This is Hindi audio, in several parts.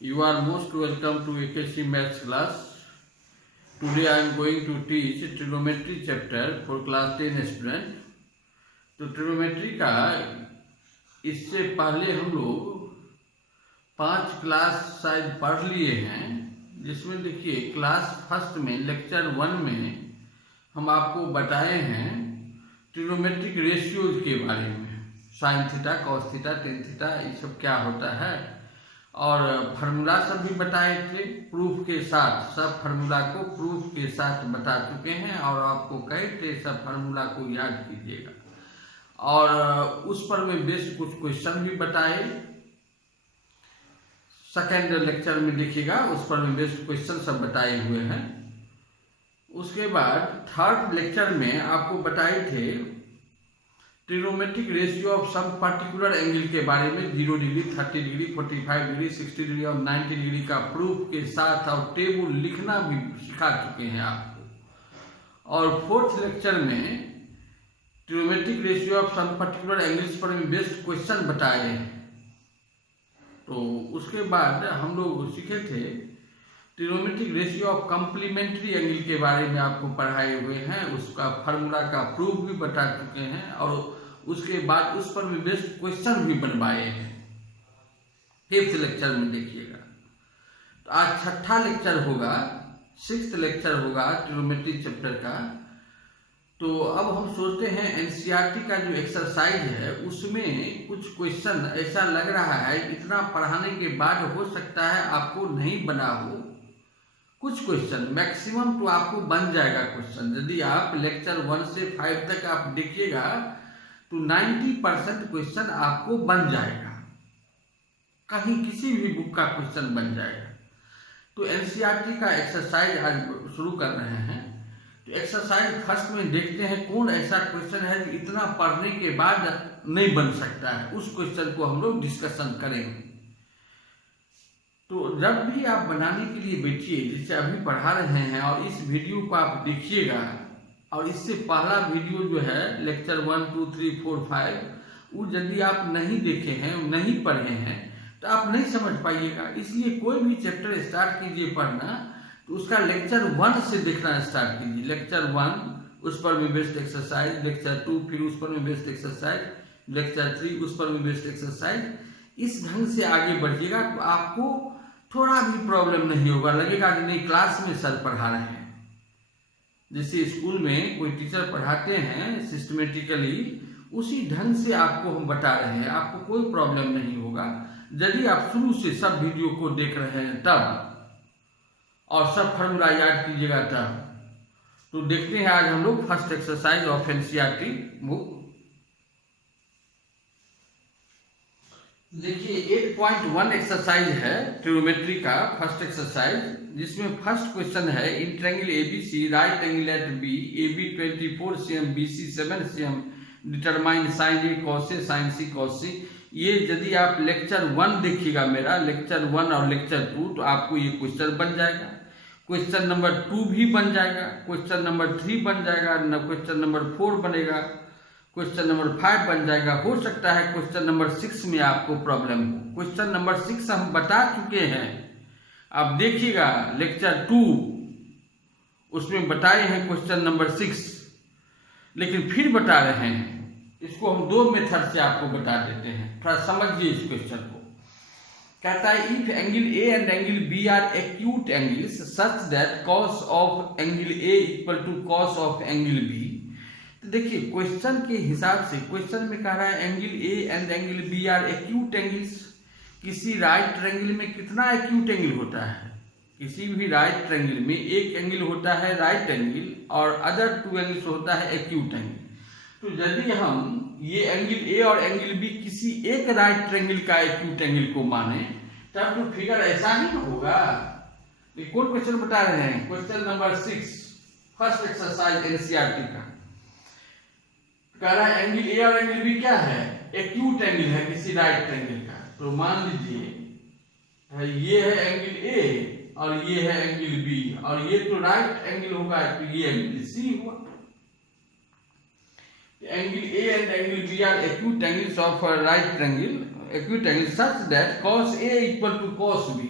You are most welcome to AKC Maths class. Today I am going to teach trigonometry chapter for class 10 student. तो ट्रिग्नोमेट्री का इससे पहले हम लोग 5 क्लास शायद पढ़ लिए हैं, जिसमें देखिए क्लास फर्स्ट में लेक्चर 1 में हम आपको बताए हैं ट्रिग्नोमेट्रिक रेशियोज के बारे में, sine theta, cos theta, tan theta, ये सब क्या होता है, और फार्मूला सब भी बताए थे प्रूफ के साथ। सब फार्मूला को प्रूफ के साथ बता चुके हैं और आपको कहे थे सब फार्मूला को याद कीजिएगा। और उस पर में बेस्ट कुछ क्वेश्चन भी बताए, सेकेंड लेक्चर में देखिएगा, उस पर में बेस्ट क्वेश्चन सब बताए हुए हैं। उसके बाद थर्ड लेक्चर में आपको बताए थे trigonometric ratio of some particular angle के बारे में, 0 डिग्री, 30 डिग्री, 45 डिग्री, 60 डिग्री और 90 डिग्री का प्रूफ के साथ और टेबल लिखना भी सिखा चुके हैं आपको। और फोर्थ लेक्चर में trigonometric ratio of some particular angles पर में बेस्ट क्वेश्चन बताए हैं। तो उसके बाद हम लोग सीखे थे trigonometric ratio of complementary angle के बारे में आपको पढ़ाए हुए हैं, उसका फार्मूला का प्रूफ भी बता चुके हैं और उसके बाद उस पर भी बेस्ट क्वेश्चन भी बनवाए हैं। फिफ्थ लेक्चर में देखिएगा। तो आज छठा लेक्चर होगा, सिक्स्थ लेक्चर होगा ट्रिग्नोमेट्री चैप्टर का। तो अब हम सोचते हैं एनसीईआरटी का जो एक्सरसाइज है उसमें कुछ क्वेश्चन ऐसा लग रहा है इतना पढ़ाने के बाद हो सकता है आपको नहीं बना हो, कुछ क्वेश्चन मैक्सिमम तो आपको बन जाएगा क्वेश्चन। यदि आप लेक्चर 1 से 5 तक आप देखिएगा तो 90% क्वेश्चन आपको बन जाएगा, कहीं किसी भी बुक का क्वेश्चन बन जाएगा। तो एनसीईआरटी का एक्सरसाइज आज शुरू कर रहे हैं। तो एक्सरसाइज फर्स्ट में देखते हैं कौन ऐसा क्वेश्चन है जो इतना पढ़ने के बाद नहीं बन सकता है, उस क्वेश्चन को हम लोग डिस्कशन करेंगे। तो जब भी आप बनाने के लिए बैठिए, जिसे अभी पढ़ा रहे हैं, और इस वीडियो को आप देखिएगा, और इससे पहला वीडियो जो है लेक्चर 1, 2, 3, 4, 5 वो यदि आप नहीं देखे हैं, नहीं पढ़े हैं तो आप नहीं समझ पाइएगा। इसलिए कोई भी चैप्टर स्टार्ट कीजिए पढ़ना तो उसका लेक्चर 1 से देखना स्टार्ट कीजिए। लेक्चर 1 उस पर भी बेस्ट एक्सरसाइज, लेक्चर 2 फिर उस पर भी बेस्ट एक्सरसाइज, लेक्चर 3 उस पर भी बेस्ट एक्सरसाइज, इस ढंग से आगे बढ़िएगा तो आपको थोड़ा भी प्रॉब्लम नहीं होगा, लगेगा कि नहीं क्लास में सर पढ़ा रहे हैं। जैसे स्कूल में कोई टीचर पढ़ाते हैं सिस्टमेटिकली, उसी ढंग से आपको हम बता रहे हैं, आपको कोई प्रॉब्लम नहीं होगा यदि आप शुरू से सब वीडियो को देख रहे हैं तब, और सब फार्मूला याद कीजिएगा तब। तो देखते हैं आज हम लोग first exercise of NCERT book. देखिए 8.1 एक्सरसाइज है ट्रिग्नोमेट्री का फर्स्ट एक्सरसाइज, जिसमें फर्स्ट क्वेश्चन है in triangle ABC right angle at B, AB 24 cm, BC 7 cm, determine sine A cos A, sine C cos C. ये यदि आप लेक्चर 1 देखिएगा मेरा, लेक्चर 1 और लेक्चर 2, तो आपको ये क्वेश्चन बन जाएगा। क्वेश्चन नंबर 2 भी बन जाएगा, क्वेश्चन नंबर 3 बन जाएगा, क्वेश्चन नंबर 4 बनेगा, क्वेश्चन नंबर 5 बन जाएगा। हो सकता है क्वेश्चन नंबर 6 में आपको प्रॉब्लम हो। क्वेश्चन नंबर 6 हम बता चुके हैं, आप देखिएगा लेक्चर 2 उसमें बताए हैं क्वेश्चन नंबर 6, लेकिन फिर बता रहे हैं। इसको हम 2 मेथड से आपको बता देते हैं, थोड़ा समझिए इस क्वेश्चन को। कहता है if angle A and angle B are acute angles such that cos of angle A equal to cos of angle B. तो देखिए क्वेश्चन के हिसाब से, क्वेश्चन में कह रहा है angle A and angle B are acute angles. किसी राइट ट्रायंगल में कितना एक्यूट एंगल होता है? किसी भी राइट ट्रायंगल में एक एंगल होता है राइट एंगल और अदर 2 एंगल्स होता है एक्यूट एंगल। तो यदि हम ये एंगल ए और एंगल बी किसी एक राइट ट्रायंगल का एक्यूट एंगल को माने तब तो फिगर ऐसा ही ना होगा। तो कौन क्वेश्चन बता रहे हैं? Question number 6 first exercise NCERT का। कह रहा है एंगल ए और एंगल बी क्या है? एक्यूट एंगल है किसी राइट ट्रायंगल का। तो मान लीजिए ये है एंगल ए और ये है एंगल बी, और ये तो राइट एंगल होगा तो ये एंगल सी हुआ। Angle A and angle B are acute angles of a right triangle, acute angle such that cos A equal to cos B.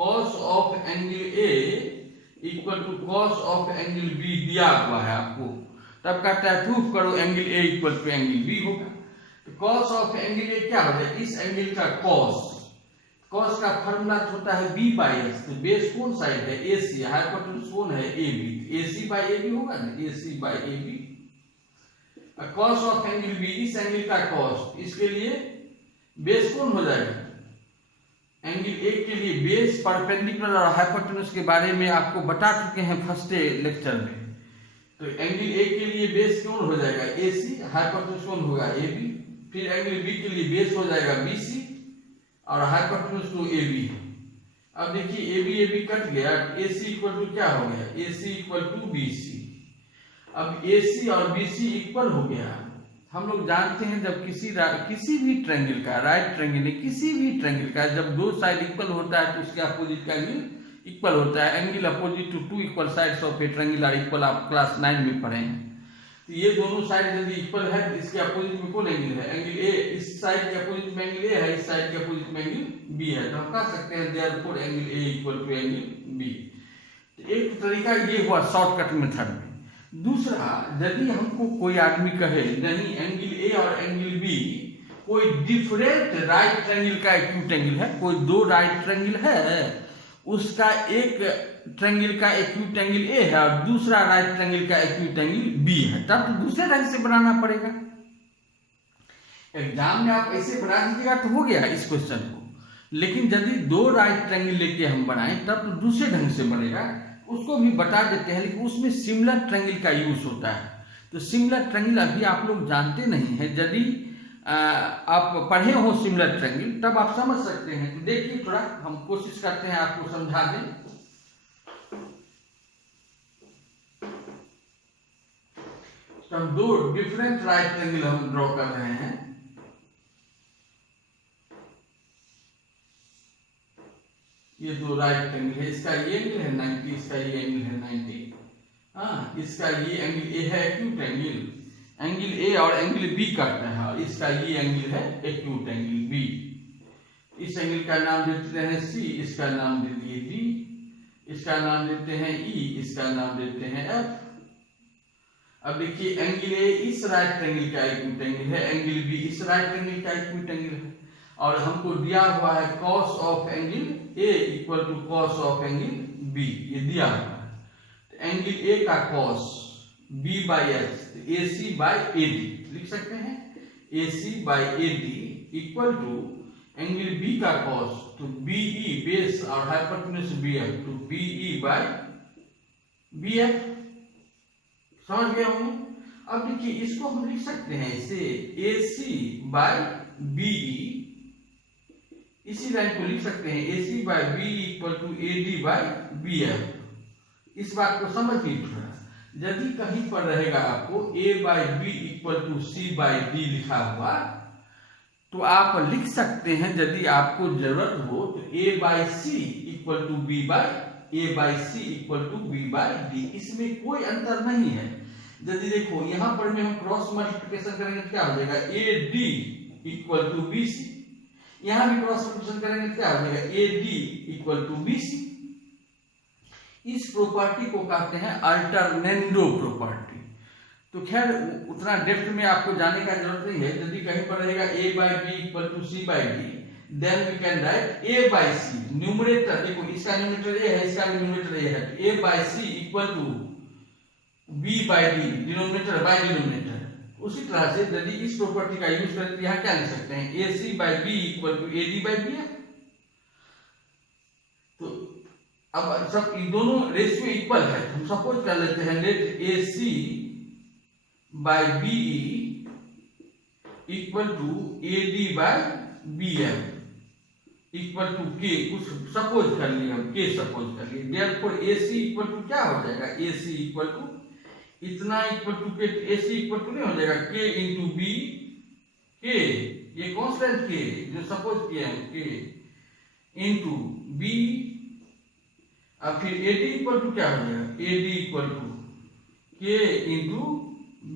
Cos of angle A equal to cos of angle B दिया हुआ है आपको, तब कहता है प्रूफ करो angle A equal to angle B होगा। तो कॉस ऑफ एंगल ए क्या हो जाए, इस एंगल का कॉस, कॉस का फॉर्मूला होता है बी बाई एस। तो बेस कौन साइड है, ए सी, हाइपोटेन्यूज कौन है, A B, A C by A B होगा ना, A C by A B. Cos of angle B, इस एंगल का कॉस, इसके लिए बेस कौन हो जाएगा, एंगल ए के लिए बेस, परपेंडिकुलर और हाइपोटेन्यूज के बारे में आपको बता चुके हैं फर्स्ट लेक्चर में। तो एंगल ए के लिए बेस कौन हो जाएगा, ए सी, हाइपोटेन्यूज कौन होगा, ए बी। फिर एंगल बी के लिए बेस हो जाएगा बी सी और हाइपोटेन्यूज तो ए बी। अब देखिए ए बी कट गया, ए सी इक्वल टू क्या हो गया, ए सी इक्वल टू बी सी। अब ए सी और बी सी इक्वल हो गया। हम लोग जानते हैं जब किसी भी ट्रायंगल का, राइट ट्रायंगल है, किसी भी ट्रायंगल का जब दो साइड इक्वल होता है तो उसके अपोजिट का एंगल इक्वल होता है। Angle opposite to two equal sides of a triangle are equal, आप क्लास 9 में पढ़े हैं। तो ये दोनों साइड यदि इक्वल है तो इसके अपोजिट में कौन एंगल है, एंगल ए। इस साइड के अपोजिट में एंगल ए है, इस साइड के अपोजिट में एंगल बी है। तो हम कह सकते हैं therefore angle A equal to angle B. एक तरीका ये हुआ शॉर्टकट मेथड में। दूसरा, यदि हमको कोई आदमी कहे नहीं एंगल ए और एंगल बी कोई डिफरेंट राइट ट्रायंगल का एक्यूट एंगल है, कोई दो राइट ट्रायंगल है, उसका एक ट्रायंगल का एक्यूट एंगल ए है और दूसरा राइट ट्रायंगल का एक्यूट एंगल बी है, तब तो दूसरे ढंग से बनाना पड़ेगा। एग्जाम में आप ऐसे बना दीजिएगा तो हो गया इस क्वेश्चन को। लेकिन यदि दो राइट ट्रायंगल लेके हम बनाएं तब तो दूसरे ढंग से बनेगा, उसको भी बता देते हैं। लेकिन उसमें सिमिलर ट्रायंगल का यूज होता है। तो सिमिलर ट्रायंगल अभी आप लोग जानते नहीं है, यदि आप पढ़े हो सिमिलर ट्रायंगल तब आप समझ सकते हैं। तो देखिए थोड़ा हम कोशिश करते हैं आपको समझा दें। तो हम दो डिफरेंट राइट ट्रायंगल हम ड्रॉ कर रहे हैं। ये दो राइट ट्रायंगल है, इसका ये एंगल है 90, इसका ये एंगल है 90। हाँ, इसका ये एंगल ए है एक्यूट एंगल, एंगल ए और एंगल बी काटना है, और इसका ये एंगल है एक्यूट एंगल बी। इस एंगल का नाम देते हैं सी, इसका नाम दे दिए डी, इसका नाम देते हैं ई, इसका नाम देते हैं एफ। अब देखिए एंगल ए इस राइट ट्रायंगल का एक्यूट एंगल है, एंगल बी इस राइट ट्रायंगल का एक्यूट एंगल है, और हमको दिया हुआ है cos of angle A equal to cos of angle B, ये दिया हुआ है। एंगल ए का cos B by S, A C by A D लिख सकते हैं, A C by A D equal to angle B का कॉस तो बी ई बेस और हाइपोटेन्यूज बी एफ तो B E by B F. समझ गए होंगे। अब देखिए इसको हम लिख सकते हैं इसे ए सी बाई बी ई, इसी लाइन को लिख सकते हैं A C by B equal to A D by B F. इस बात को समझिए थोड़ा। यदि कहीं पर रहेगा आपको A by B equal to C by D लिखा हुआ तो आप लिख सकते हैं, यदि आपको जरूरत हो तो A by C equal to B by A by C equal to B by D. इसमें कोई अंतर नहीं है। यदि देखो यहां पर में हम क्रॉस मल्टीप्लिकेशन करेंगे तो क्या हो जाएगा, A D equal to B C. यहां भी क्रॉस मल्टीप्लिकेशन करेंगे तो क्या हो जाएगा, A D equal to B C. इस प्रॉपर्टी को कहते हैं अल्टरनेंडो प्रॉपर्टी। तो खैर उतना डेप्थ में आपको जाने का जरूरत नहीं है। यदि कहीं पर रहेगा a by B equal to C by D, then we can write a by C. Numerator देखो, इसका न्यूमरेटर a है, इसका न्यूमरेटर a है, तो a by C equal to b by D, denominator by denominator. उसी तरह से यदि इस प्रॉपर्टी का यूज करें तो यहाँ क्या लिख सकते हैं, A C by B equal to A D by B है। तो अब सब दोनों रेशियो इक्वल है, हम सपोज कर लेते हैं let A C by B equal to A D by B M equal to K, कुछ सपोज कर लिए हम, के सपोज कर लिए। Therefore A C equal to क्या हो जाएगा, ए सी इक्वल टू इतना equal to K, A C equal to नहीं हो जाएगा के इंटू बी, के ये कॉन्स्टेंट के जो सपोज किया है के इंटू बी। अब फिर ए डी इक्वल टू क्या हो जाएगा, ए डी इक्वल टू के इंटू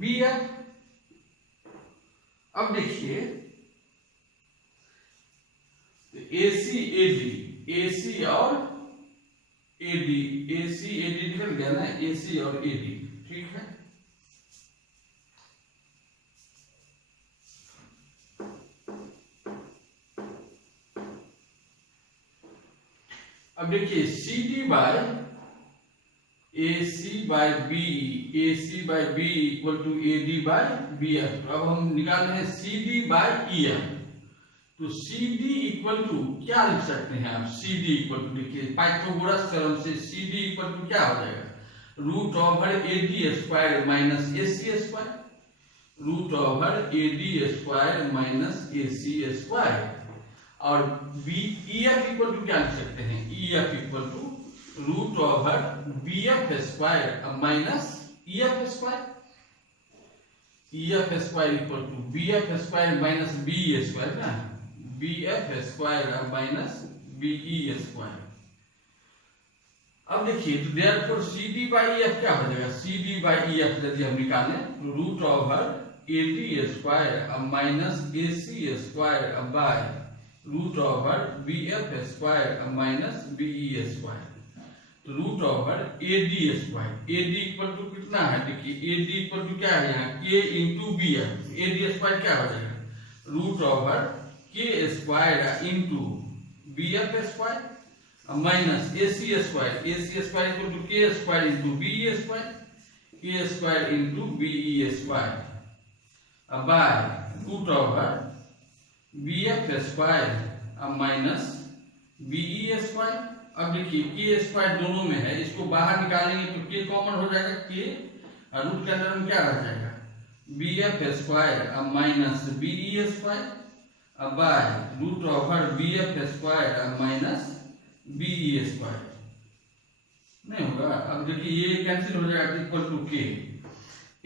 बी एफ। अब देखिए ए सी ए डी, ए सी और एडी, AC AD निकल गया ना, AC और AD, ठीक है। अब देखिए CD by AC by BE, AC by BE equal to AD by BF। अब हम निकाल रहे हैं CD बाय EF, तो CD इक्वल टू क्या लिख सकते हैं आप? CD इक्वल टू देखिए पाइथागोरस थ्योरम से CD इक्वल टू क्या हो जाएगा? Root over AD square minus AC square, root over AD square minus AC square. और EF इक्वल टू क्या लिख सकते हैं? EF equal to root over BF square minus EF square, EF square equal to BF square minus BE square ना, BF square minus BE square. अब देखिए तो देयरफॉर CD बाई EF क्या हो जाएगा? CD बाई EF यदि हम निकालें root over AD square minus AC square by root over BF square minus BE square, root over AD square. AD equal to कितना है? देखिए AD इक्वल टू क्या है यहाँ? K into BF। AD square क्या हो जाएगा? Root over K square into BF square minus AC square. AC square equal to K square into BE square, K square into BE square by root over BF square minus BE square. अब देखिए K स्क्वायर दोनों में है, इसको बाहर निकालेंगे तो K कॉमन हो जाएगा, K और रूट के अंदर में क्या रह जाएगा? BF square minus BE square by root over BF square minus BE square. नहीं होगा। अब देखिए ये कैंसिल हो जाएगा, equal to K।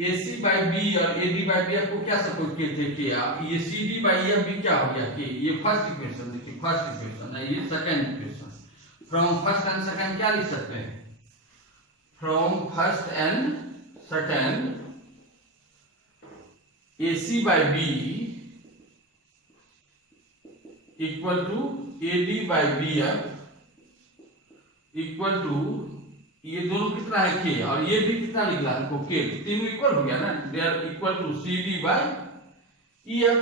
AC by B और AD बाई BF को क्या सपोज किए थे? K। आप ये CD बाई EF भी क्या हो गया? K। ये फर्स्ट इक्वेशन देखिए, फर्स्ट इक्वेशन है, ये second equation. From first and second क्या लिख सकते हैं? From first and second AC by B equal to AD by BF equal to ये दोनों कितना है? K, और ये भी कितना लिखा हमको? K। तीनों इक्वल हो गया ना, they are equal to CD by EF।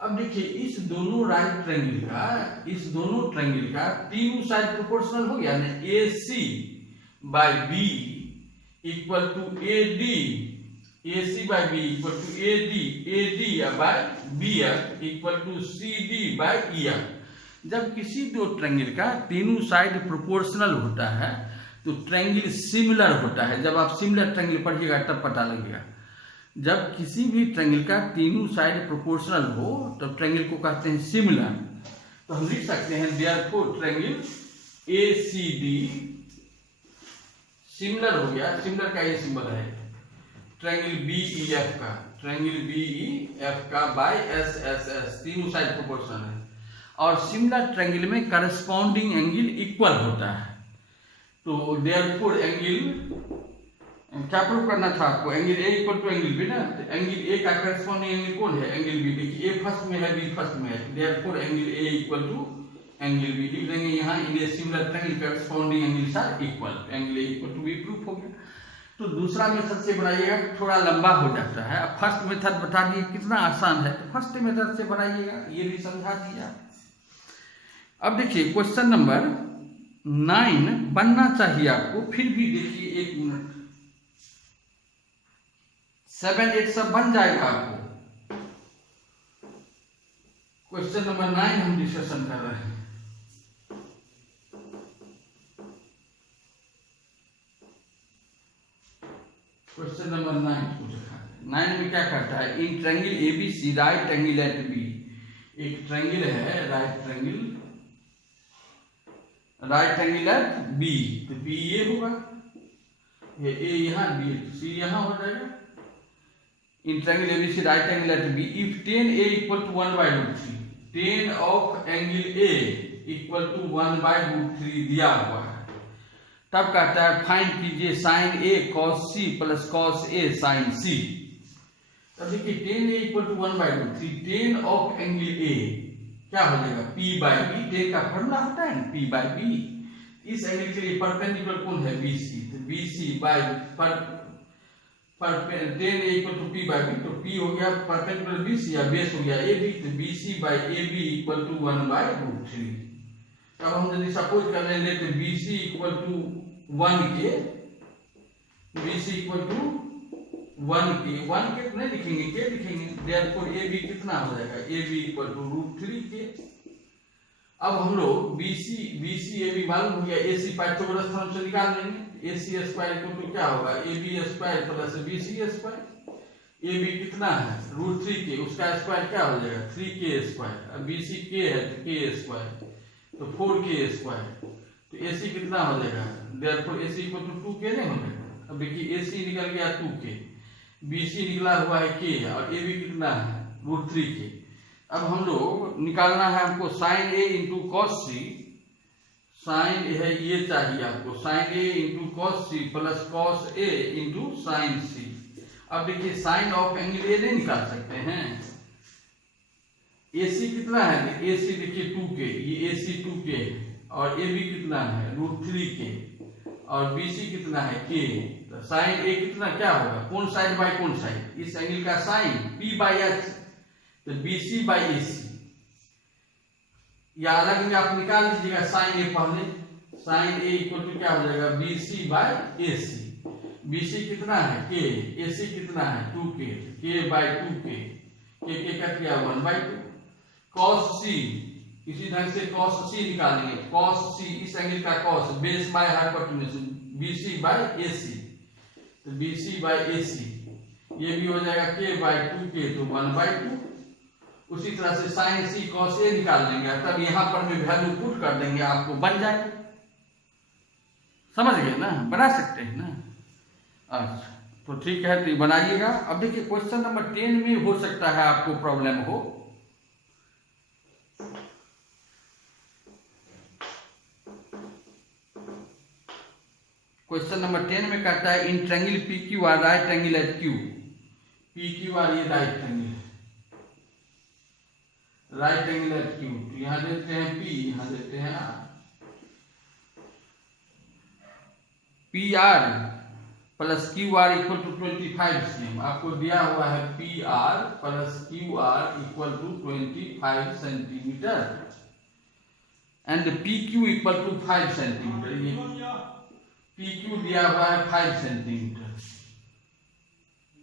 अब देखिए इस दोनों राइट ट्रायंगल का, इस दोनों ट्रायंगल का तीनों साइड प्रोपोर्शनल हो गया ना। AC by B equal to AD, AC by B equal to AD, AD by BF equal to CD by EF। जब किसी दो ट्रायंगल का तीनों साइड प्रोपोर्शनल होता है तो ट्रायंगल सिमिलर होता है। जब आप सिमिलर ट्रायंगल पढ़िएगा तब पता लगेगा। जब किसी भी ट्रायंगल का तीनों साइड प्रोपोर्शनल हो तब ट्रायंगल को कहते हैं सिमिलर। तो हम लिख सकते हैं देयरफॉर ट्रायंगल ACD सिमिलर हो गया। सिमिलर का ये सिंबल है ट्रायंगल BEF का, ट्रायंगल BEF का बाय SSS, तीनों साइड प्रोपोर्शनल है। और सिमिलर ट्रायंगल में करस्पॉन्डिंग एंगल इक्वल होता है। तो देयरफॉर एंगल क्या प्रूव करना था आपको? Angle A equal to angle B ना, तो एंगल A का करस्पॉन्डिंग एंगल कौन है? Angle B। देखिए A फर्स्ट में है, B फर्स्ट में है, therefore angle A equal to angle B लिख देंगे यहाँ। In similar triangle corresponding angles are equal, angle A equal to B proof हो गया। तो दूसरा मेथड से बनाइएगा, थोड़ा लंबा हो जाता है। अब फर्स्ट मेथड बता दिए कितना आसान है, तो फर्स्ट मेथड से बनाइएगा, ये भी समझा दिया। अब देखिए क्वेश्चन नंबर 9 बनना चाहिए आपको, फिर भी देखिए 1 मिनट, 7, 8 सब बन जाएगा आपको। क्वेश्चन नंबर 9 हम डिस्कशन कर रहे हैं। क्वेश्चन नंबर 9 9 में क्या करता है? In triangle ABC right angle at B, एक ट्रायंगल है राइट एंगल एट B, तो B ये होगा, ये A यहाँ, B C यहाँ हो जाएगा। In triangle ABC right angle at B if tan A equal to 1/√3, tan of angle A equal to 1/√3 दिया हुआ है, तब कहता है फाइंड कीजिए sin A cos C plus cos A sin C। तब देखिए tan A equal to 1/√3, tan of angle A क्या हो जाएगा? P/B, tan का फॉर्मूला होता है P/B। इस एंगल के लिए परपेंडिकुलर कौन है BC, तो BC by tan A equal to P by B, तो P हो गया परपेंडिकुलर BC या बेस हो गया AB, तो BC by AB equal to 1/√3। अब हम यदि सपोज कर लेंगे तो BC इक्वल टू 1 के, BC इक्वल टू 1 के तो नहीं लिखेंगे, के लिखेंगे, देयरफॉर AB कितना हो जाएगा, AB इक्वल टू √3 के। अब हम लोग BC AB मालूम हो गया, AC पाइथागोरस थ्योरम से निकाल लेंगे। AC स्क्वायर इक्वल टू क्या होगा, AB square plus BC square. AB कितना है √3 के, उसका स्क्वायर क्या हो जाएगा 3k स्क्वायर। अब BC k है तो k स्क्वायर, तो 4k स्क्वायर। तो AC कितना हो जाएगा, therefore AC equal to 2k नहीं हो जाएगा। अब देखिए AC निकल गया 2k, BC निकला हुआ है k और AB कितना है √3 के। अब हम लोग निकालना है हमको sin A into cos C, sine है ये चाहिए आपको, sin A into cos C plus cos A into sine C। अब देखिए साइन ऑफ एंगल A नहीं निकाल सकते हैं, AC कितना है, AC देखिए 2k, ये AC 2k है और AB कितना है √3k और BC कितना है k। तो साइन A कितना क्या होगा, कौन साइड बाय कौन साइड, इस एंगल का साइन P बाई H, तो BC बाई AC, या अलग में आप निकाल लीजिएगा साइन A पहले, साइन A इक्वल टू क्या हो जाएगा BC बाई AC। BC कितना है k, AC कितना है 2k, k by 2k, k cut गया 1/2। cos C, इसी ढंग से cos C निकालेंगे, cos C इस एंगल का cos base by hypotenuse BC by AC, तो BC बाई AC ये भी हो जाएगा k बाई 2k तो 1/2। उसी तरह से sin C cos A निकाल लेंगे, तब यहाँ पर में वैल्यू पुट कर देंगे, आपको बन जाएगा। समझ गए ना, बना सकते हैं ना। अच्छा तो ठीक है, तो बनाइएगा। अब देखिए क्वेश्चन नंबर 10 में हो सकता है आपको प्रॉब्लम हो। क्वेश्चन नंबर 10 में कहता है in triangle PQR right angle at Q, PQR ये राइट एंगल है, राइट एंगल एट Q, तो यहां देते हैं P, यहां देते हैं R। PR plus QR equal to 25 cm, आपको दिया हुआ है PR plus QR equal to 25 centimetre and PQ equal to 5 centimetre. ये PQ दिया हुआ है 5 सेंटीमीटर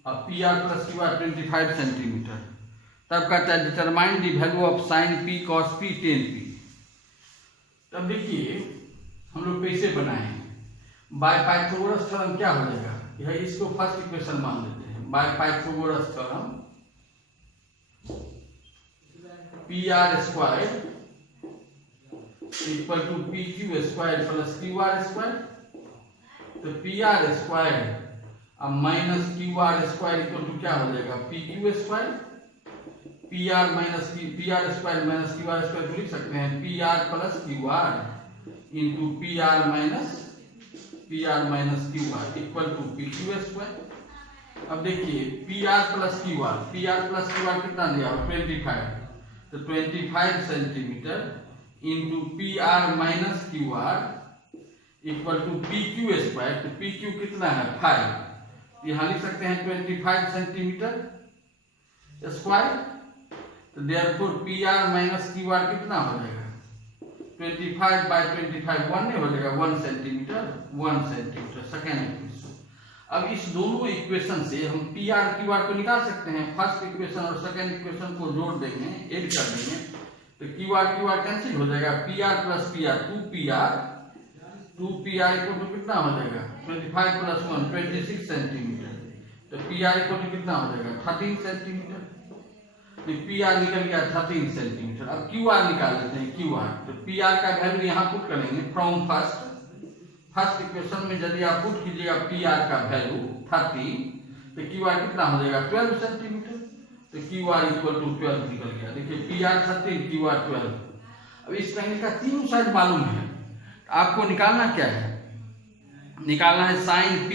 और PR प्लस QR 25 सेंटीमीटर। तब कहता है determine the value of sign P cos P tan P। तब देखिए हम लोग कैसे बनाएंगे, बाय पाइथागोरस थ्योरम क्या हो जाएगा, यह इसको फर्स्ट इक्वेशन मान लेते हैं। By Pythagoras theorem PR square equal to PQ square plus QR square, तो PR स्क्वायर अब minus QR square equal to क्या हो जाएगा PQ square, PR square minus QR square को लिख सकते हैं PR plus QR into PR minus QR equal to PQ square. अब देखिए PR प्लस QR कितना दिया हुआ 25, तो 25 centimetre into PR minus QR equal to PQ square, तो PQ कितना है 5, यहाँ लिख सकते हैं 25 सेंटीमीटर स्क्वायर, तो देयरफॉर PR माइनस QR कितना हो जाएगा 25 बाई 25 1 नहीं हो जाएगा 1 सेंटीमीटर सेकेंड इक्वेशन। अब इस दोनों इक्वेशन से हम PR QR को निकाल सकते हैं, फर्स्ट इक्वेशन और सेकेंड इक्वेशन को जोड़ देंगे, ऐड कर देंगे, तो QR कैंसिल हो जाएगा, PR plus PR 2PR equal to कितना हो जाएगा 25 प्लस 1 26 सेंटीमीटर, तो PR इक्वल टू कितना हो जाएगा 13 सेंटीमीटर, तो PR निकल गया 13 सेंटीमीटर। अब QR निकाल लेते हैं QR, तो PR का वैल्यू यहाँ पुट करेंगे फ्रॉम फर्स्ट इक्वेशन में यदि आप पुट कीजिएगा PR का वैल्यू 30, तो QR कितना हो जाएगा 12 सेंटीमीटर, तो QR इक्वल टू 12 निकल गया। देखिए PR 13 QR 12। अब इस ट्रायंगल का तीनों साइड मालूम है, आपको निकालना क्या है, निकालना है साइन P,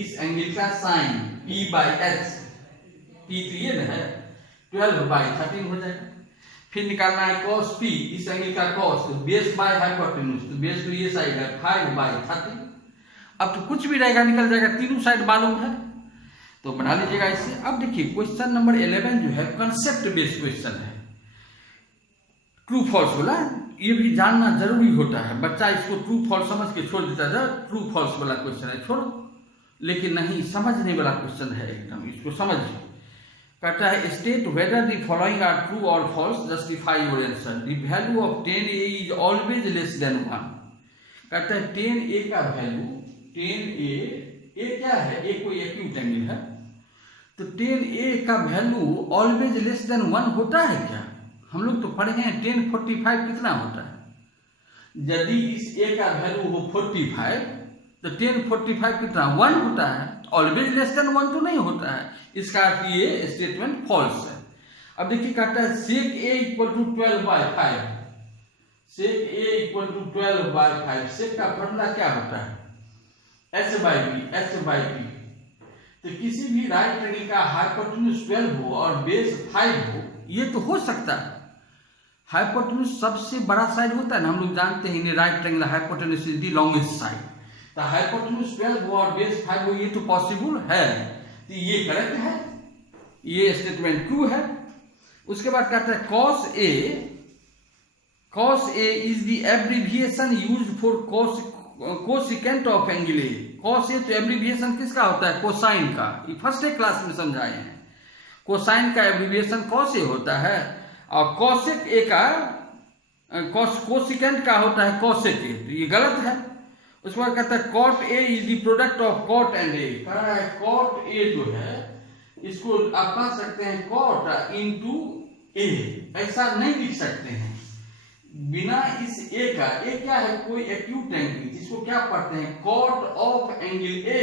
इस एंगल का sine P by H, P तो ये है 12 बाई 13 हो जाएगा। फिर निकालना है cos p, इस एंगल का cos, तो बेस बाय हाइपोटेन्यूज, तो बेस तो ये साइड है 5/30। अब तो कुछ भी रहेगा निकल जाएगा, तीनों साइड मालूम है, तो बना लीजिएगा इससे। अब देखिए क्वेश्चन नंबर 11 जो है कंसेप्ट बेस्ड क्वेश्चन है, ट्रू फॉल्स वाला, ये भी जानना जरूरी होता है। बच्चा इसको ट्रू फॉल्स समझ के छोड़ देता है, ट्रू फॉल्स वाला क्वेश्चन है छोड़ो, लेकिन नहीं, समझने वाला क्वेश्चन है एकदम, इसको समझिए। कहता है state whether the following are true और false, justify your answer. The value of 10a is always less than 1। कहता है 10a का वैल्यू, 10a क्या है, a कोई एक्यूट एंगल है, तो 10a का वैल्यू ऑलवेज लेस देन 1 होता है क्या? हम लोग तो पढ़े हैं 1045 कितना होता है। यदि इस a का वैल्यू हो 45 तो 1045 कितना 1 होता है, ऑलवेज लेस देन 1 तो नहीं होता है। इसका अर्थ ये स्टेटमेंट फॉल्स है। अब देखिए कहता है sec a equal to 12/5, sec a equal to 12/5, sec का फॉर्मूला क्या होता है, h/b। तो किसी भी राइट एंगल का हाइपोटेन्यूज 12 हो और बेस 5 हो, ये तो हो सकता है। हाइपोटेन्यूज सबसे बड़ा साइड होता है ना, हम लोग जानते हैं right angle hypotenuse is the longest side, तो हाइपोटेन्यूज 12 हो और बेस 5 हो, ये तो पॉसिबल है, तो ये करेक्ट है, ये स्टेटमेंट ट्रू है। उसके बाद कहता है cos a is the abbreviation used for cosecant of angle a। cos a तो एब्रिविएशन किसका होता है, कोसाइन का, ये फर्स्ट क्लास में समझाए हैं। कोसाइन का एब्रिविएशन cos a होता है, और कोसेक a का कोसिकेंट का होता है cosec a, तो ये गलत है। उसके बाद कहता है cot a is the product of cot and a। कह रहा है cot a जो है, इसको आप कह सकते हैं cot इंटू a, ऐसा नहीं लिख सकते हैं बिना इस a का। a क्या है, कोई एक्यूट एंगल, जिसको क्या पढ़ते हैं cot ऑफ एंगल a।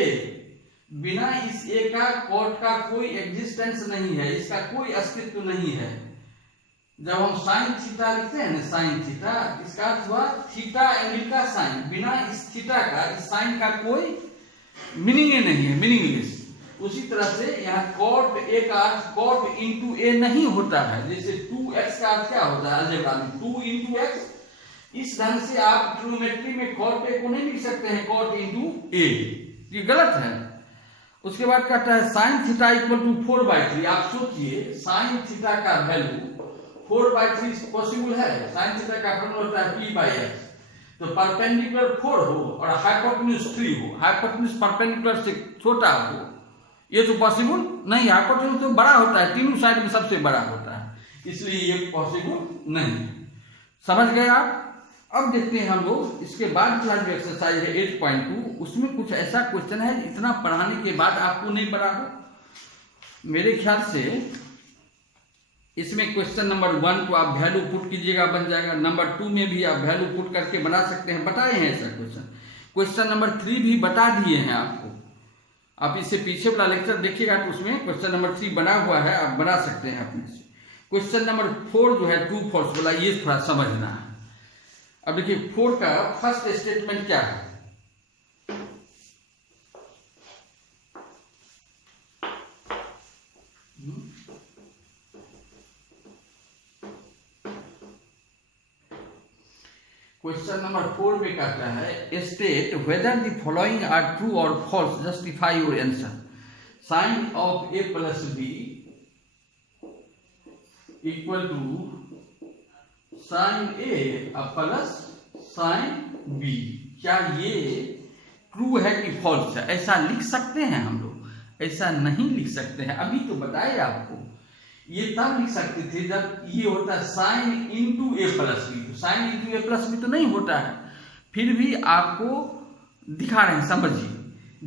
बिना इस a का cot का कोई एग्जिस्टेंस नहीं है, इसका कोई अस्तित्व नहीं है। जब हम साइन थीटा लिखते हैं ना, साइन थीटा, इसका अर्थ हुआ थीटा एंगल का साइन, बिना इस थीटा का, इस साइन का कोई मीनिंग नहीं है, मीनिंगलेस। उसी तरह से यहाँ cot a का अर्थ cot इंटू a नहीं होता है। जैसे 2x का अर्थ क्या होता है अलजेब्रा में, 2 इंटू x। इस ढंग से आप ट्रिग्नोमेट्री में cot a को नहीं लिख सकते हैं cot इंटू a, ये गलत है। उसके बाद कहता है साइन थीटा इक्वल टू 4/3। आप सोचिए साइन थीटा का वैल्यू 4/3 पॉसिबल है। साइन थीटा का फॉर्मूला होता है p/x, तो परपेंडिकुलर 4 हो और हाइपोटेन्यूज 3 हो, हाइपोटेन्यूज परपेंडिकुलर से छोटा हो, ये तो पॉसिबल नहीं। हाइपोटेन्यूज तो बड़ा होता है, तीनों साइड में सबसे बड़ा होता है, इसलिए ये पॉसिबल नहीं। समझ गए आप? अब देखते हैं हम लोग इसके बाद वाला जो एक्सरसाइज है 8.2, उसमें कुछ ऐसा क्वेश्चन है इतना पढ़ाने के बाद आपको नहीं पढ़ा हो। मेरे ख्याल से इसमें क्वेश्चन नंबर 1 को आप वैल्यू पुट कीजिएगा, बन जाएगा। नंबर 2 में भी आप वैल्यू पुट करके बना सकते हैं, बताए हैं ऐसा क्वेश्चन। क्वेश्चन नंबर 3 भी बता दिए हैं आपको, आप इससे पीछे वाला लेक्चर देखिएगा तो उसमें क्वेश्चन नंबर 3 बना हुआ है, आप बना सकते हैं अपने से। क्वेश्चन नंबर 4 जो है ट्रू फॉल्स वाला, ये थोड़ा समझना है। अब देखिए 4 का फर्स्ट स्टेटमेंट क्या है, क्वेश्चन नंबर 4 में कहता है state whether the following are true और false, justify your answer. Sine of a plus b equal to sine a plus sine b। क्या ये ट्रू है कि फॉल्स है? ऐसा लिख सकते हैं हम लोग? ऐसा नहीं लिख सकते हैं। अभी तो बताए आपको, ये तब लिख सकते थे जब ये होता है साइन इंटू ए प्लस बी। तो साइन इंटू ए प्लस बी तो नहीं होता है, फिर भी आपको दिखा रहे हैं, समझिए।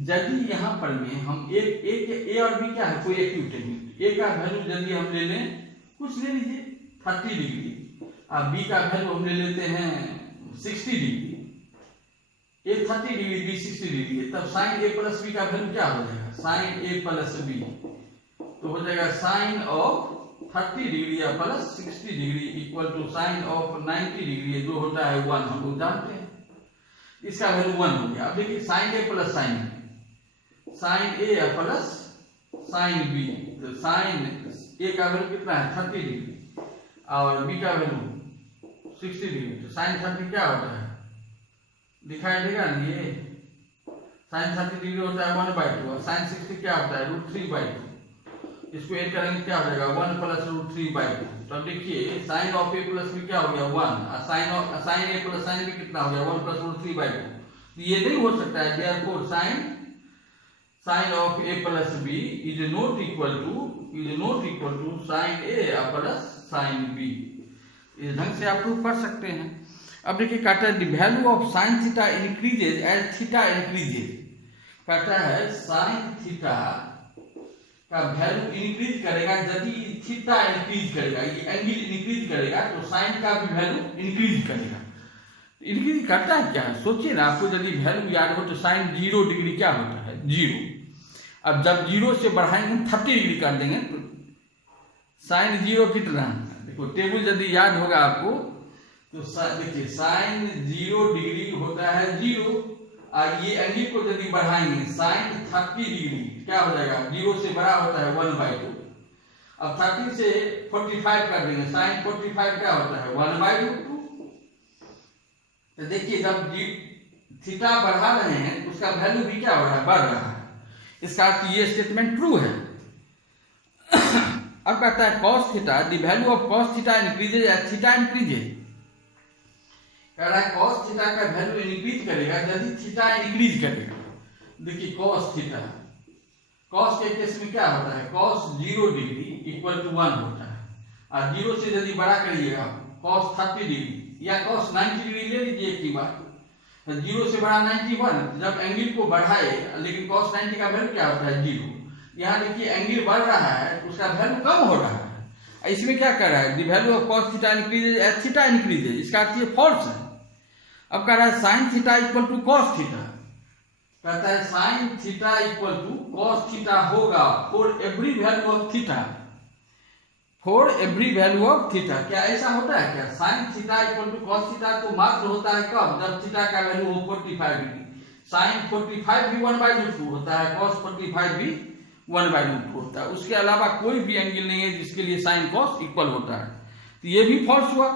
यदि यहाँ पर में हम ए और बी क्या है, कोई एक्यूट एंगल, ए का वैल्यू यदि हम ले लें, कुछ ले लीजिए 30 डिग्री, और बी का वैल्यू हम ले लेते हैं 60 डिग्री। ए 30 डिग्री, बी 60 डिग्री है, तब साइन ए प्लस बी का वैल्यू क्या हो जाएगा, साइन ए प्लस बी, तो हो जाएगा साइन ऑफ 30 डिग्री या plus 60 degree equal to sine of 90 degree, जो होता है 1, हम लोग जानते हैं, इसका वैल्यू 1 हो गया। अब देखिए sign A plus sign A plus sine B, तो साइन ए का वैल्यू कितना है 30 डिग्री, और बी का वैल्यू 60 डिग्री, तो साइन 30 क्या होता है, दिखाई देगा ना, ये साइन 30 डिग्री होता है 1/2 और साइन 60 क्या होता है √3/2। इसको ऐड करेंगे क्या हो जाएगा 1 + √3/2। तो अब देखिए sine of A plus B क्या हो गया 1, sine A plus sine B कितना हो गया 1 + √3/2। तो ये नहीं हो सकता है, therefore sine of A plus B is not equal to sine A plus sine B. इस ढंग से आप प्रूव कर सकते हैं। अब देखिए कहता है the value of sine theta increases as theta increases. कहता है साइन थीटा का वैल्यू इंक्रीज करेगा यदि थीटा इंक्रीज करेगा, ये एंगल इंक्रीज करेगा तो साइन का भी वैल्यू इंक्रीज करेगा। इंक्रीज करता है क्या, सोचिए ना, आपको यदि वैल्यू याद हो तो साइन 0 डिग्री क्या होता है 0। अब जब 0 से बढ़ाएंगे 30 डिग्री कर देंगे तो साइन 0 कितना, देखो टेबल यदि याद होगा आपको तो देखिए साइन 0 डिग्री होता है 0 और ये एंगल को यदि बढ़ाएंगे साइन 30 डिग्री क्या हो जाएगा, 0 से बड़ा होता है 1/2। अब 30 से 45 कर देंगे, साइन 45 क्या होता है 1/2। तो देखिए जब थीटा बढ़ा रहे हैं तो उसका वैल्यू भी क्या हो रहा है, बढ़ रहा है। इसका अर्थ ये स्टेटमेंट ट्रू है। अब कहता है cos theta the value of cos theta increases as theta increases. कह रहा है cos थीटा का वैल्यू इंक्रीज करेगा यदि थीटा इंक्रीज करेगा। देखिए cos थीटा, cos के केस में क्या होता है cos 0 डिग्री = 1 होता है और 0 से यदि बड़ा करिएगा cos 30 डिग्री या cos 90 डिग्री ले लीजिए एक ही बार, 0 से बड़ा 91, जब एंगल को बढ़ाए लेकिन cos 90 का वैल्यू क्या होता है 0। यहाँ देखिए एंगल बढ़ रहा है तो उसका वैल्यू कम हो रहा है। इसमें क्या कर रहा है the value of cos theta increases as theta increases, इसका अर्थ ये फॉल्स है। अब कह रहा है साइन थीटा = cos थीटा। कहता है साइन थीटा = cos थीटा होगा for every value of theta, for every value of theta. क्या ऐसा होता है क्या, साइन थीटा = cos थीटा तो मात्र होता है कब, जब थीटा का वैल्यू हो 45 डिग्री। साइन 45 भी 1/2 होता है, cos 45 भी 1/2 होता है। उसके अलावा कोई भी एंगल नहीं है जिसके लिए साइन cos इक्वल होता है। तो ये भी फॉल्स हुआ,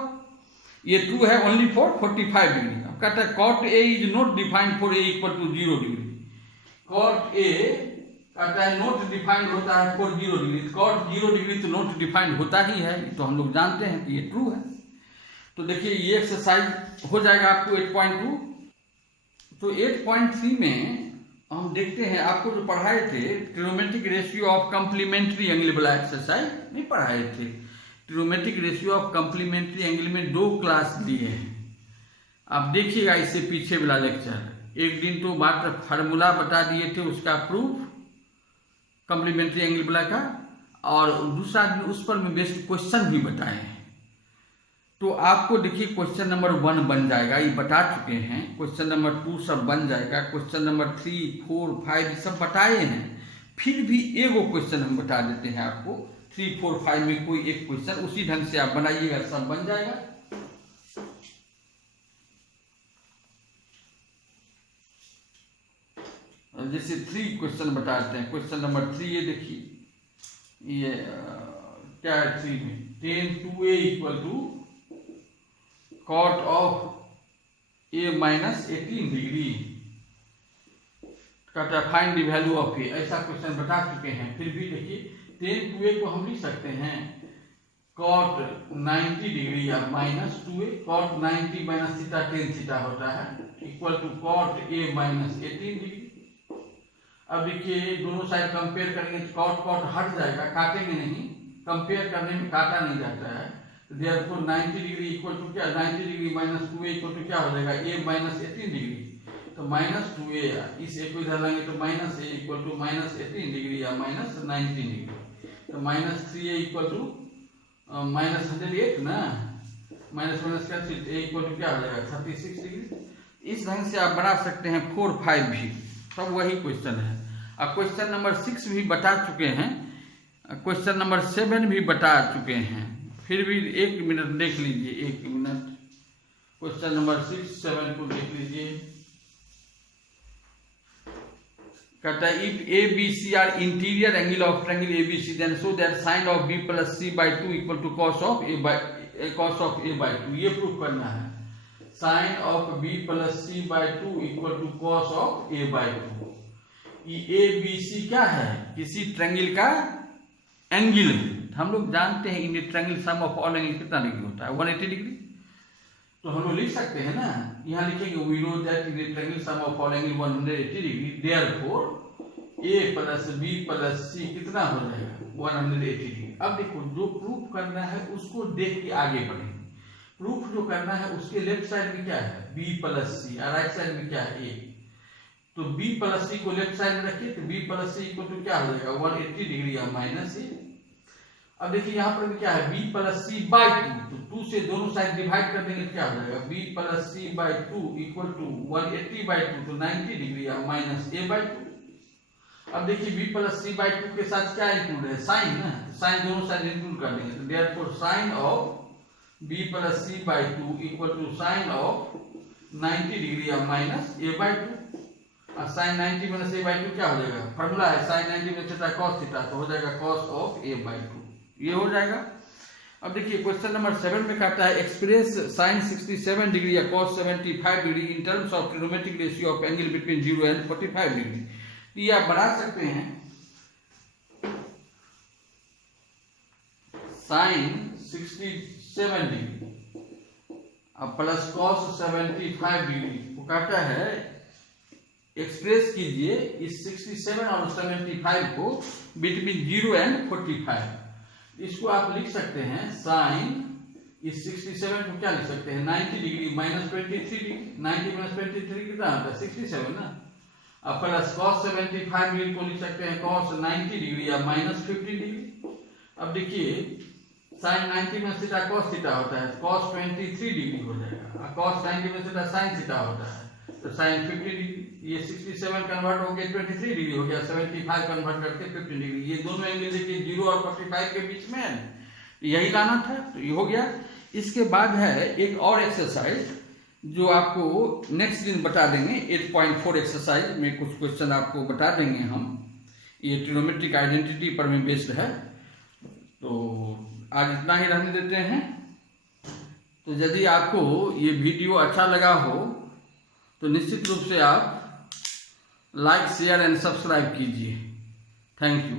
ये ट्रू है ओनली फॉर 45 डिग्री। अब कहता है cot A is not defined for A = 0 degree. cot A कहता है नॉट डिफाइंड होता है फॉर 0 डिग्री, cot 0 डिग्री तो नॉट डिफाइंड होता ही है, तो हम लोग जानते हैं कि ये ट्रू है। तो देखिए ये एक्सरसाइज हो जाएगा आपको 8.2। तो 8.3 में हम देखते हैं, आपको जो पढ़ाए थे trigonometric ratio of complementary angle वाला एक्सरसाइज नहीं पढ़ाए थे। Trigonometric ratio of complementary angle में 2 क्लास दिए हैं। आप देखिएगा इससे पीछे वाला लेक्चर, एक दिन तो मात्र फार्मूला बता दिए थे उसका प्रूफ कम्प्लीमेंट्री एंगल वाला का, और दूसरा दिन उस पर में बेस्ड क्वेश्चन भी बताए हैं। तो आपको देखिए क्वेश्चन नंबर 1 बन जाएगा, ये बता चुके हैं। क्वेश्चन नंबर 2 सब बन जाएगा, क्वेश्चन नंबर 3, 4, 5 सब बताए हैं। फिर भी एगो क्वेश्चन हम बता देते हैं आपको, 3, 4, 5 में कोई एक क्वेश्चन, उसी ढंग से आप बनाइएगा, सब बन जाएगा। जैसे 3 क्वेश्चन बताते हैं। क्वेश्चन नंबर 3 ये देखिए, ये क्या है 3 में, tan 2a = cot of A - 18 degree. कहता है find the value of A, ऐसा क्वेश्चन बता चुके हैं। फिर भी देखिए tan 2a को हम लिख सकते हैं cot 90 डिग्री या -2a, cot 90 - theta tan theta होता है = cot A - 18 डिग्री। अब देखिए दोनों साइड कंपेयर करेंगे तो cot हट जाएगा, काटेंगे नहीं, कंपेयर करने में काटा नहीं जाता है। तो देयरफॉर 90 डिग्री = क्या, 90 डिग्री -2a = क्या हो जाएगा A - 18 डिग्री। तो -2a, इस एक को इधर लाएंगे तो -a = -18 डिग्री या -19 डिग्री। तो -3a = -108 ना, माइनस कैंसिल, a = क्या हो जाएगा 36 डिग्री। इस ढंग से आप बना सकते हैं। 4, 5 भी सब वही क्वेश्चन है। अब क्वेश्चन नंबर 6 भी बता चुके हैं, क्वेश्चन नंबर 7 भी बता चुके हैं। फिर भी 1 मिनट देख लीजिए, 1 मिनट। क्वेश्चन नंबर 6, 7 को देख लीजिए। कहता है if ABC are interior angle of triangle ABC then show that sine of B + C/2 = cos of cos of a by 2, ये प्रूफ करना है। Sine of b plus C by 2 equal to cos of a by 2। ये a b c क्या है, किसी ट्रायंगल का एंगल है। हम लोग जानते हैं in triangle sum of all angle कितना डिग्री होता है, 180 डिग्री। तो हम लोग लिख सकते हैं ना, यहाँ लिखेंगे we know that in triangle sum of all angle 180 degree, therefore a plus b plus c कितना हो जाएगा, 180 डिग्री। अब देखो, जो प्रूफ करना है उसको देख के आगे बढ़ेंगे। प्रूफ जो करना है उसके लेफ्ट साइड में क्या है, b प्लस सी, और राइट साइड में क्या है, a। तो b प्लस सी को लेफ्ट साइड में रखिए, तो b plus C equal to क्या हो जाएगा, 180 डिग्री या माइनस a। अब देखिए यहाँ पर क्या है, b प्लस सी बाई 2, तो 2 से दोनों साइड डिवाइड कर देंगे, क्या हो जाएगा, b plus C by 2 equal to 180 by 2, तो 90 डिग्री या माइनस a बाई 2। अब देखिए b प्लस सी बाई 2 के साथ क्या इंक्लूड है, साइन ना, साइन दोनों साइड इंक्लूड कर देंगे, तो therefore sine of b plus C by 2 equal to sine of 90 degree या माइनस a बाई 2। और साइन 90 माइनस a बाई 2 क्या हो जाएगा, फॉर्मूला है साइन 90 में थीटा कॉस थीटा, तो हो जाएगा कॉस ऑफ a बाई 2, ये हो जाएगा। अब देखिए क्वेश्चन नंबर 7 में कहता है एक्सप्रेस साइन 67 डिग्री या cos 75 degree in terms of trigonometric ratio of angle between 0 and 45 degree. ये आप बना सकते हैं, साइन 67 डिग्री अब प्लस कॉस 75 डिग्री को कहता है एक्सप्रेस कीजिए इस 67 और 75 को बिटवीन 0 एंड 45। इसको आप लिख सकते हैं साइन इस 67 को क्या लिख सकते हैं, 90 डिग्री माइनस 23 डिग्री, 90 माइनस 23 कितना होता है, 67 ना। अब प्लस कॉस 75 डिग्री को लिख सकते हैं कॉस 90 डिग्री या माइनस 50 डिग्री। अब देखिए साइन 90 में थीटा कॉस थीटा होता है, कॉस 23 डिग्री हो जाएगा, कॉस 90 में थीटा साइन थीटा होता है, तो साइन 50 डिग्री। ये 67 कन्वर्ट हो गया 23 डिग्री हो गया, 75 कन्वर्ट करके 50 डिग्री। ये दोनों एंगल देखिए 0 और 45 के बीच में है, यही लाना था, तो ये हो गया। इसके बाद है एक और एक्सरसाइज जो आपको नेक्स्ट दिन बता देंगे, 8.4 एक्सरसाइज में कुछ क्वेश्चन आपको बता देंगे हम, ये ट्रिग्नोमेट्रिक आइडेंटिटी पर में बेस्ड है। तो आज इतना ही रहने देते हैं। तो यदि आपको ये वीडियो अच्छा लगा हो तो निश्चित रूप से आप लाइक शेयर एंड सब्सक्राइब कीजिए। Thank you.